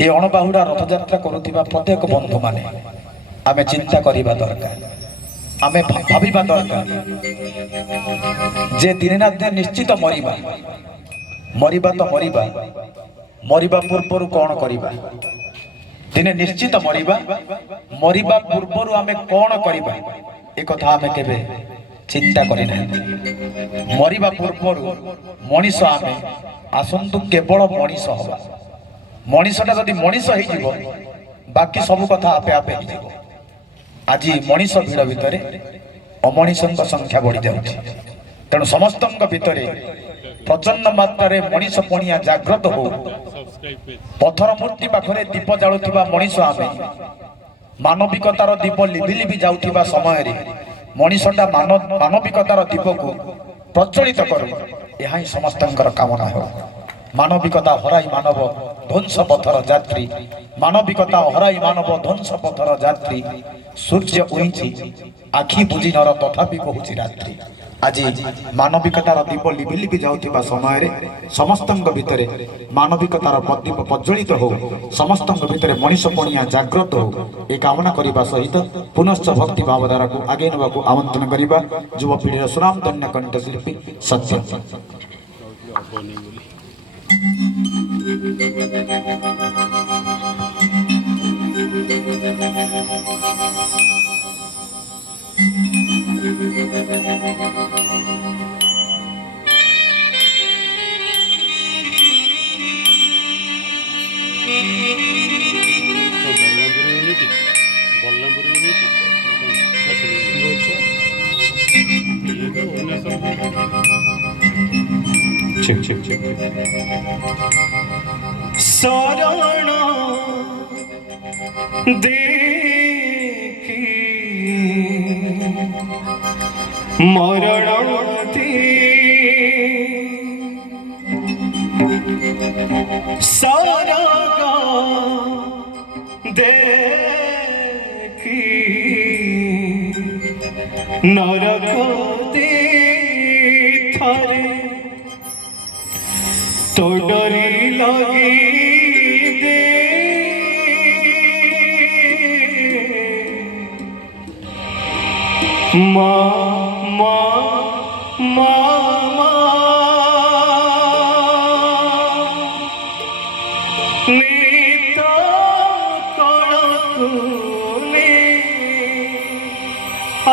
ए अणबाहुड़ा रथयात्रा करुवा प्रत्येक बंधु माने आमे चिंता करवा दरकार आमे भाविबा दरकार जे दिने ना दिन निश्चित मरिबा मरिबा तो मरिबा मरिबा पूर्व कौन करिबा दिने निश्चित मरिबा मरिबा पूर्व आमे कौन करिबा ए कथा आमे केबे चिंता करि ना मरिबा पूर्व मनीष आमे आसंतु केवल मनीष हवा मनीषटा जदि मनीष हो बाकी सब कथा आपे आपे हो आज मनीष भीड़ भितर अमनीषों संख्या बढ़ी जाऊँगी तेणु समस्त भितर प्रचंड मात्रा मनीष पणिया जाग्रत हो पथर मूर्ति पाखरे दीप जालुवा मनीष आमे मानविकतार दीप लिभि लिभि जाउथिबा समय मनीषटा मानविकतार दीप को प्रज्वलित करू यह ही समस्त कामना हो मानविकता हराई मानव ध्वंस पथर यात्री मानविकता हराई मानव ध्वंस पथर यात्री सूर्य उईची आखि बुझी नर तथापि कहूची रात्रि आज मानविकतार दीप लिभि लिभि जाउथिबा समय समस्त भितर मानविकतार प्रदीप प्रज्वलित हो समस्त भितर मनीष पणिया जाग्रत हो ये कामना करने सहित पुनश्च भक्ति भावधारा को आगे नवा आमंत्रण करवा युवपीढ़ी सुनाम धन्य कंठशिल्पी सत्य शरण देखी मरण सरग देखी नरक थारे तो डरी लगी दे नीता कणकुले आ